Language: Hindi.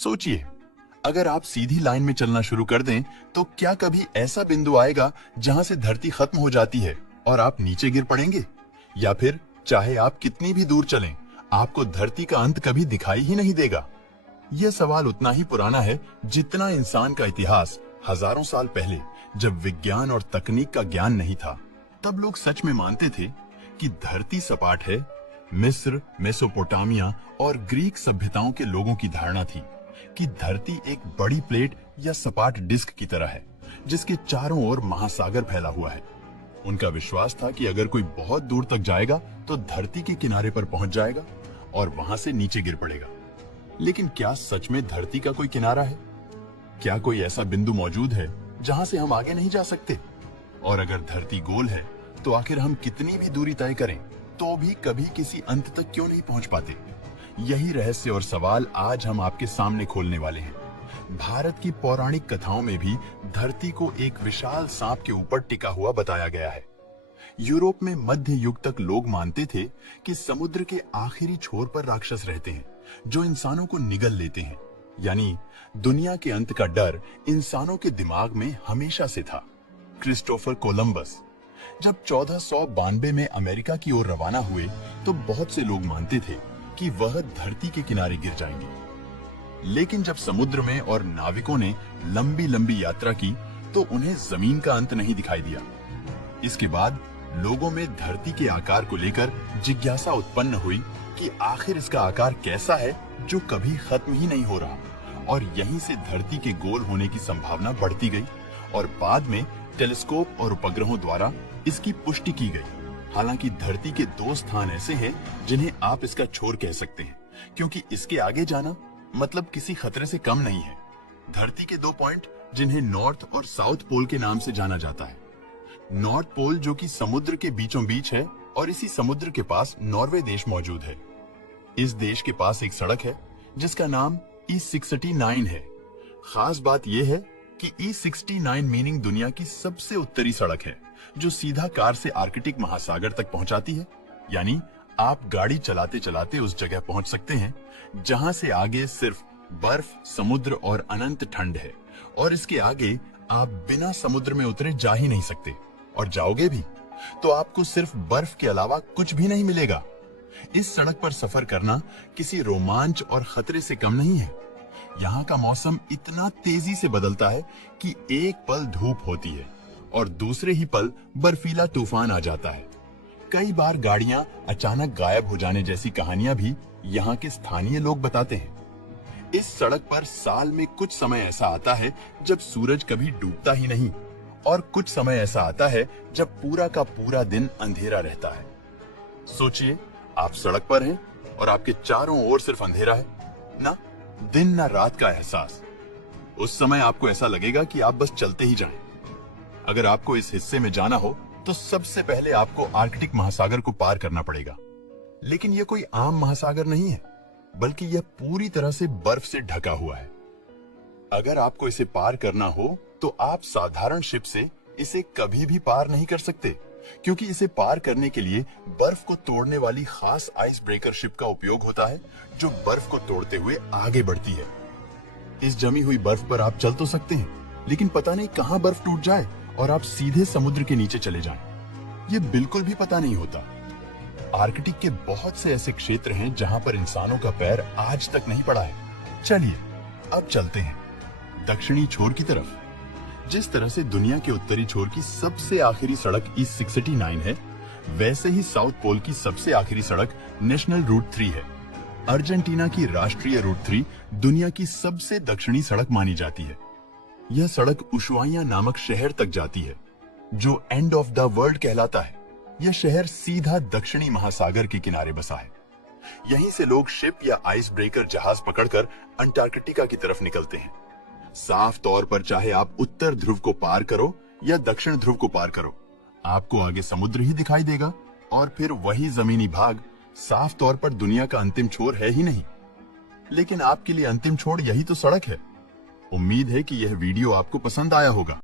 सोचिए, अगर आप सीधी लाइन में चलना शुरू कर दें तो क्या कभी ऐसा बिंदु आएगा जहां से धरती खत्म हो जाती है और आप नीचे गिर पड़ेंगे? या फिर चाहे आप कितनी भी दूर चलें, आपको धरती का अंत कभी दिखाई ही नहीं देगा? यह सवाल उतना ही पुराना है जितना इंसान का इतिहास। हजारों साल पहले जब विज्ञान और तकनीक का ज्ञान नहीं था, तब लोग सच में मानते थे कि धरती सपाट है। मिस्र, मेसोपोटामिया और ग्रीक सभ्यताओं के लोगों की धारणा थी कि धरती एक बड़ी प्लेट या सपाट डिस्क की तरह है जिसके चारों ओर महासागर फैला हुआ है। उनका विश्वास था कि अगर कोई बहुत दूर तक जाएगा तो धरती के किनारे पर पहुंच जाएगा और वहां से नीचे गिर पड़ेगा। लेकिन क्या सच में धरती का कोई किनारा है? क्या कोई ऐसा बिंदु मौजूद है जहां से हम आगे नहीं जा सकते? और अगर धरती गोल है तो आखिर हम कितनी भी दूरी तय करें तो भी कभी किसी अंत तक क्यों नहीं पहुंच पाते? यही रहस्य और सवाल आज हम आपके सामने खोलने वाले हैं। भारत की पौराणिक कथाओं में भी धरती को एक विशाल सांप के ऊपर टिका हुआ बताया गया है। यूरोप में मध्य युग तक लोग मानते थे कि समुद्र के आखिरी छोर पर राक्षस रहते हैं जो इंसानों को निगल लेते हैं। यानी दुनिया के अंत का डर इंसानों के दिमाग में हमेशा से था। क्रिस्टोफर कोलंबस जब 1492 में अमेरिका की ओर रवाना हुए तो बहुत से लोग मानते थे कि वह धरती के किनारे गिर जाएंगे। लेकिन जब समुद्र में और नाविकों ने लंबी लंबी यात्रा की तो उन्हें जमीन का अंत नहीं दिखाई दिया। इसके बाद लोगों में धरती के आकार को लेकर जिज्ञासा उत्पन्न हुई कि आखिर इसका आकार कैसा है जो कभी खत्म ही नहीं हो रहा। और यहीं से धरती के गोल होने की संभावना बढ़ती गई और बाद में टेलीस्कोप और उपग्रहों द्वारा इसकी पुष्टि की गई। हालांकि धरती के दो स्थान ऐसे हैं जिन्हें आप इसका छोर कह सकते हैं, क्योंकि इसके आगे जाना मतलब किसी खतरे से कम नहीं है। धरती के दो पॉइंट जिन्हें नॉर्थ और साउथ पोल के नाम से जाना जाता है। नॉर्थ पोल जो कि समुद्र के बीचों बीच है और इसी समुद्र के पास नॉर्वे देश मौजूद है। इस देश के पास एक सड़क है जिसका नाम E69 है। खास बात यह है कि E69 मीनिंग दुनिया की सबसे उत्तरी सड़क है जो सीधा कार से आर्कटिक महासागर तक पहुंचाती है। यानी आप गाड़ी चलाते चलाते उस जगह पहुंच सकते हैं जहां से आगे सिर्फ बर्फ, समुद्र और अनंत ठंड है। और इसके आगे आप बिना समुद्र में उतरे जा ही नहीं सकते, और जाओगे भी तो आपको सिर्फ बर्फ के अलावा कुछ भी नहीं मिलेगा। इस सड़क पर सफर करना किसी रोमांच और खतरे से कम नहीं है। यहाँ का मौसम इतना तेजी से बदलता है कि एक पल धूप होती है और दूसरे ही पल बर्फीला तूफान आ जाता है। कई बार गाड़ियां अचानक गायब हो जाने जैसी कहानियां भी यहाँ के स्थानीय लोग बताते हैं। इस सड़क पर साल में कुछ समय ऐसा आता है जब सूरज कभी डूबता ही नहीं, और कुछ समय ऐसा आता है जब पूरा का पूरा दिन अंधेरा रहता है। सोचिए, आप सड़क पर हैं और आपके चारों ओर सिर्फ अंधेरा है, ना दिन ना रात का एहसास। उस समय आपको ऐसा लगेगा कि आप बस चलते ही जाएं। अगर आपको इस हिस्से में जाना हो तो सबसे पहले आपको आर्कटिक महासागर को पार करना पड़ेगा। लेकिन यह कोई आम महासागर नहीं है, बल्कि यह पूरी तरह से बर्फ से ढका हुआ है। अगर आपको इसे पार करना हो तो आप साधारण शिप से इसे कभी भी पार नहीं कर सकते, क्योंकि इसे पार करने के लिए बर्फ को तोड़ने वाली खास आइस ब्रेकर शिप का उपयोग होता है जो बर्फ को तोड़ते हुए आगे बढ़ती है। इस जमी हुई बर्फ पर आप चल तो सकते हैं, लेकिन पता नहीं कहां बर्फ टूट जाए और आप सीधे समुद्र के नीचे चले जाएं। ये बिल्कुल भी पता नहीं होता। आर्कटिक के बहुत से ऐसे क्षेत्र हैं जहां पर इंसानों का पैर आज तक नहीं पड़ा है। चलिए अब चलते हैं दक्षिणी छोर की तरफ। जिस तरह से दुनिया के उत्तरी छोर की सबसे आखिरी सड़क E69 है, वैसे ही साउथ पोल की सबसे आखिरी सड़क नेशनल रूट 3 है। अर्जेंटीना की राष्ट्रीय रूट 3 दुनिया की सबसे दक्षिणी सड़क मानी जाती है। यह सड़क उशुआइया नामक शहर तक जाती है जो एंड ऑफ द वर्ल्ड कहलाता है। यह शहर सीधा दक्षिणी महासागर के किनारे बसा है। यहीं से लोग शिप या आइस ब्रेकर जहाज पकड़कर अंटार्कटिका की तरफ निकलते हैं। साफ तौर पर चाहे आप उत्तर ध्रुव को पार करो या दक्षिण ध्रुव को पार करो, आपको आगे समुद्र ही दिखाई देगा और फिर वही जमीनी भाग साफ तौर पर दुनिया का अंतिम छोर है ही नहीं। लेकिन आपके लिए अंतिम छोर यही तो सड़क है। उम्मीद है कि यह वीडियो आपको पसंद आया होगा।